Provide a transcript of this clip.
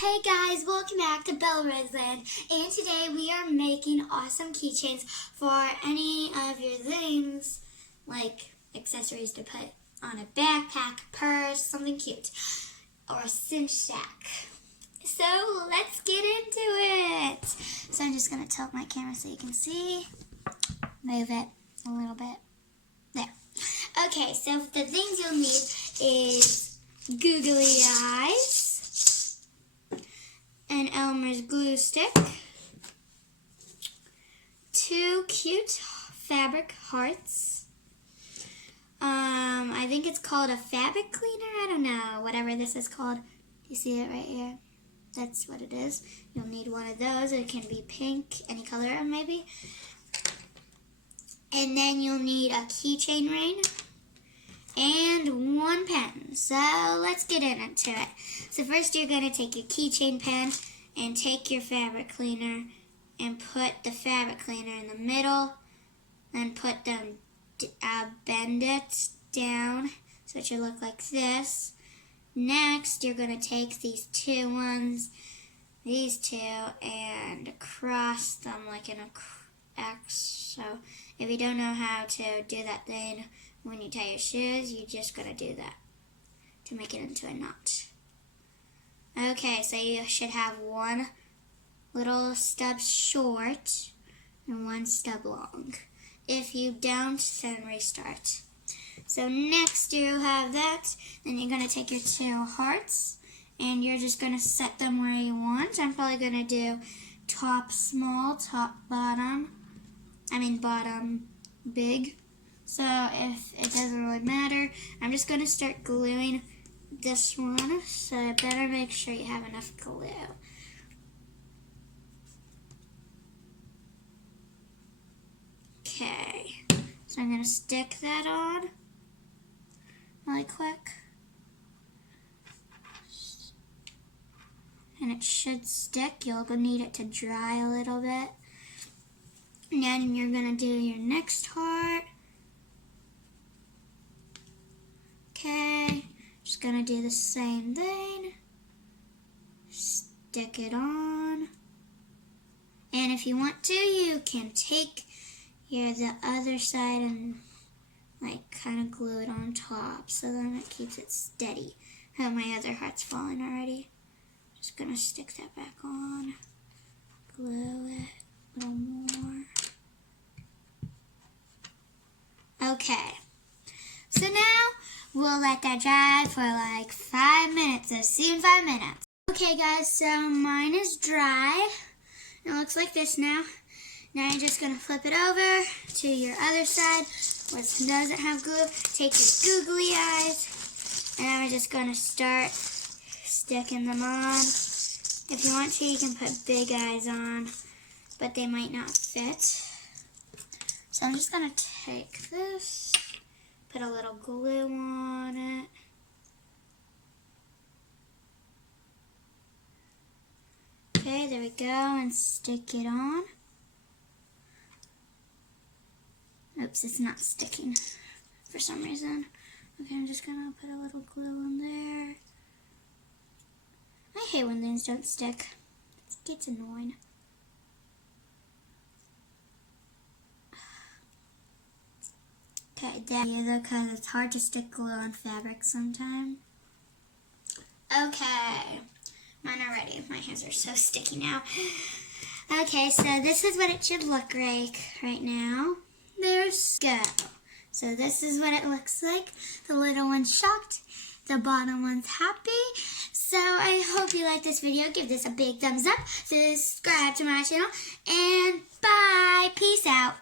Hey guys, welcome back to Bella Roseland, and today we are making awesome keychains for any of your things, like accessories to put on a backpack, purse, something cute, or a cinch sack. So let's get into it. So I'm just going to tilt my camera so you can see, move it a little bit, there. Okay, so the things you'll need is googly eyes, an Elmer's glue stick, 2 cute fabric hearts. I think it's called a fabric cleaner. I don't know, whatever this is called. You see it right here? That's what it is. You'll need one of those. It can be pink, any color maybe. And then you'll need a keychain ring and 1 pen. So let's get into it. So first you're going to take your keychain pen and take your fabric cleaner and put the fabric cleaner in the middle, and put them, bend it down so it should look like this. Next you're going to take these these two, and cross them like in a X. So if you don't know how to do that thing when you tie your shoes, you're just going to do that to make it into a knot. Okay, so you should have 1 little stub short and 1 stub long. If you don't, then restart. So next you have that, then you're going to take your 2 hearts and you're just going to set them where you want. I'm probably going to do top small, top bottom, bottom big. So if it doesn't really matter, I'm just going to start gluing this one, so I better make sure you have enough glue. Okay, so I'm going to stick that on really quick. And it should stick. You'll need it to dry a little bit. And then you're going to do your next heart. Okay, just going to do the same thing. Stick it on. And if you want to, you can take the other side and kind of glue it on top, so then it keeps it steady. Oh, my other heart's falling already. Just going to stick that back on. Glue it a little more. Okay, so now we'll let that dry for like 5 minutes. So see you in 5 minutes. Okay guys, so mine is dry. It looks like this now. Now you're just going to flip it over to your other side, which doesn't have glue. Take your googly eyes, and I'm just going to start sticking them on. If you want to, you can put big eyes on, but they might not fit. So I'm just going to take this, put a little glue on it. Okay, there we go, and stick it on. Oops, it's not sticking for some reason. Okay, I'm just gonna put a little glue on there. I hate when things don't stick. It gets annoying. Okay, there you go, because it's hard to stick glue on fabric sometimes. Okay, mine are ready. My hands are so sticky now. Okay, so this is what it should look like right now. There's go. So this is what it looks like. The little one's shocked. The bottom one's happy. So I hope you like this video. Give this a big thumbs up. Subscribe to my channel. And bye. Peace out.